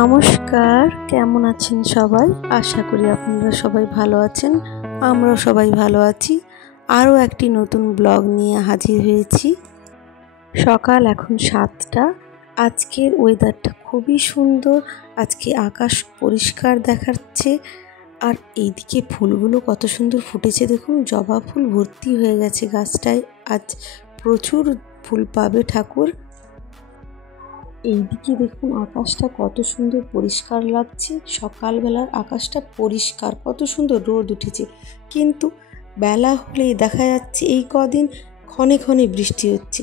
নমস্কার, কেমন আছেন সবাই? আশা করি আপনারা সবাই ভালো আছেন। আমরাও সবাই ভালো আছি। আরও একটি নতুন ব্লগ নিয়ে হাজির হয়েছি। সকাল এখন 7টা। আজকের ওয়েদারটা খুবই সুন্দর। আজকে আকাশ পরিষ্কার দেখাচ্ছে। আর এইদিকে ফুলগুলো কত সুন্দর ফুটেছে দেখুন। জবা ফুল ভর্তি হয়ে গেছে গাছটায়। আজ প্রচুর ফুল পাবে ঠাকুর। এইদিকে দেখুন আকাশটা কত সুন্দর পরিষ্কার লাগছে। সকালবেলার আকাশটা পরিষ্কার, কত সুন্দর রোদ উঠেছে। কিন্তু বেলা হলেই দেখা যাচ্ছে এই কদিন ক্ষণে ক্ষণে বৃষ্টি হচ্ছে।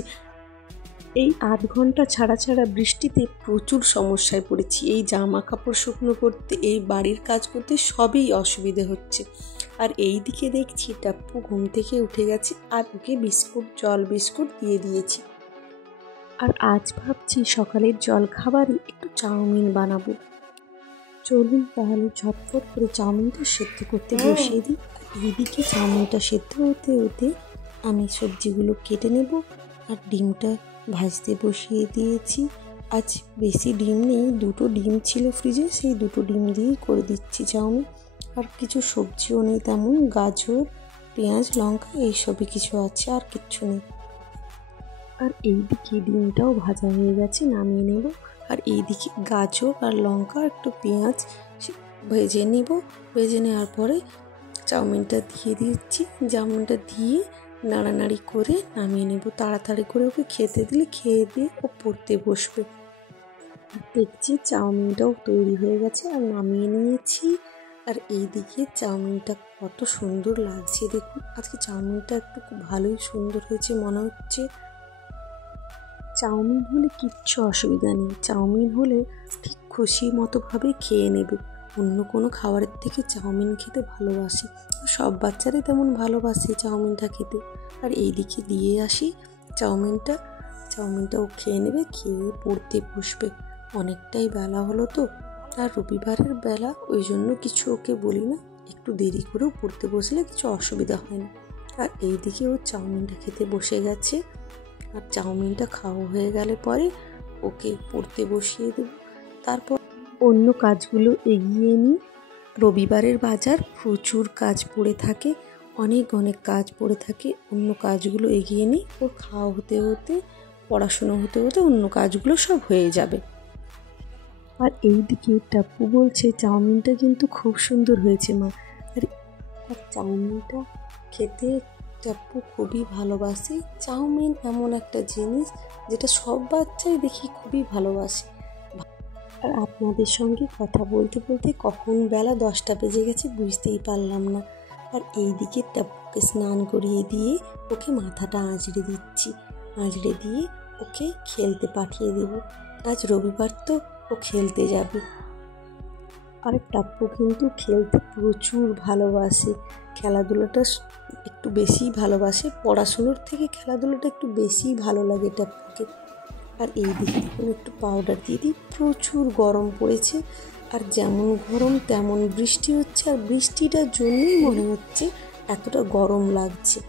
এই 8 ঘন্টা ছাড়া ছাড়া বৃষ্টিতে প্রচুর সমস্যায় পড়েছি। এই জামা কাপড় শুকনো করতে, এই বাড়ির কাজ করতে সবই অসুবিধে হচ্ছে। আর এই দিকে দেখছি টাপ্পু ঘুম থেকে উঠে গেছে আর ওকে জল বিস্কুট দিয়ে দিয়েছি। আর আজ ভাবছি সকালের জলখাবারে একটু চাউমিন বানাবো। চলুন তাহলে ঝটফট করে চাউমিনটা সেদ্ধ করতে বসিয়ে দিই। এইদিকে চাউমিনটা সেদ্ধ হতে হতে আমি সবজিগুলো কেটে নেব। আর ডিমটা ভাজতে বসিয়ে দিয়েছি। আজ বেশি ডিম নেই, 2টো ডিম ছিল ফ্রিজে, সেই 2টো ডিম দিয়েই করে দিচ্ছি চাউমিন। আর কিছু সবজিও নেই তেমন, গাজর, পেঁয়াজ, লঙ্কা এইসবই কিছু আছে, আর কিচ্ছু নেই। আর এইদিকে ডিমটাও ভাজা হয়ে গেছে, নামিয়ে নেব। আর এইদিকে গাজর আর লঙ্কা একটু পেঁয়াজ ভেজে নেব। ভেজে নেওয়ার পরে চাউমিনটা দিয়ে দিচ্ছি। চাউমিনটা দিয়ে নাড়ানাড়ি করে নামিয়ে নেব। তাড়াতাড়ি করে ওকে খেতে দিলে খেয়ে দিয়ে ও পড়তে বসবে। দেখছি চাউমিনটাও তৈরি হয়ে গেছে আর নামিয়ে নিয়েছি। আর এইদিকে চাউমিনটা কত সুন্দর লাগছে দেখুন। আজকে চাউমিনটা একটু খুব ভালোই সুন্দর হয়েছে মনে হচ্ছে। চাউমিন হলে কিচ্ছু অসুবিধা নেই। চাউমিন হলে ঠিক খুশি মতোভাবে খেয়ে নেবে। অন্য কোনো খাবারের থেকে চাউমিন খেতে ভালোবাসি। সব বাচ্চারাই তেমন ভালোবাসে চাউমিনটা খেতে। আর এইদিকে দিয়ে আসি চাউমিনটাও খেয়ে নেবে, খেয়ে পড়তে বসবে। অনেকটাই বেলা হলো তো, আর রবিবারের বেলা, ওই জন্য কিছু ওকে বলি না। একটু দেরি করেও পড়তে বসলে কিছু অসুবিধা হয় না। আর এইদিকে ও চাউমিনটা খেতে বসে গেছে। আর চাউমিনটা খাওয়া হয়ে গেলে পরে ওকে পড়তে বসিয়ে দেব। তারপর অন্য কাজগুলো এগিয়ে নিই। রবিবারের বাজার, প্রচুর কাজ পড়ে থাকে, অনেক কাজ পড়ে থাকে। অন্য কাজগুলো এগিয়ে নিই। ওর খাওয়া হতে হতে, পড়াশুনো হতে হতে অন্য কাজগুলো সব হয়ে যাবে। আর এইদিকে টাপ্পু বলছে চাউমিনটা কিন্তু খুব সুন্দর হয়েছে মা। আর চাউমিনটা খেতে টাপ্পু খুবই ভালোবাসে। চাউমিন এমন একটা জিনিস যেটা সব বাচ্চাই দেখি খুবই ভালোবাসে। আর আপনাদের সঙ্গে কথা বলতে বলতে কখন বেলা 10টা বেজে গেছে বুঝতেই পারলাম না। আর এইদিকে টাপ্পুকে স্নান করিয়ে দিয়ে ওকে মাথাটা আঁচড়ে দিচ্ছি। আঁচড়ে দিয়ে ওকে খেলতে পাঠিয়ে দেব। আজ রবিবার তো, ও খেলতে যাবে। আর টাপ্পু কিন্তু খেলতে প্রচুর ভালোবাসে। খেলাধুলাটা একটু বেশিই ভালোবাসে। পড়াশুনোর থেকে খেলাধুলাটা একটু বেশিই ভালো লাগে টাপ্পুকে। আর এই দিকে একটু পাউডার দিয়ে দিই। প্রচুর গরম পড়েছে। আর যেমন গরম তেমন বৃষ্টি হচ্ছে। আর বৃষ্টিটার জন্যই মনে হচ্ছে এতটা গরম লাগছে।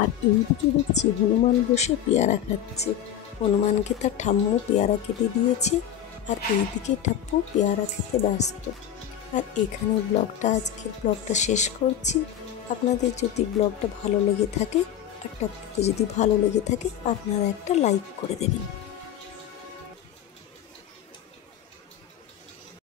আর এইদিকে দেখছি হনুমান বসে পেয়ারা খাচ্ছে। হনুমানকে তার ঠাম্মু পেয়ারা কেটে দিয়েছে। আর এইদিকে টাপ্পু পেয়ারা খেতে ব্যস্ত। আর এখানে আজকের ব্লগটা শেষ করছি। আপনাদের যদি ব্লগটা ভালো লেগে থাকে, আর টাপ্পুকে যদি ভালো লেগে থাকে, আপনারা একটা লাইক করে দেবেন।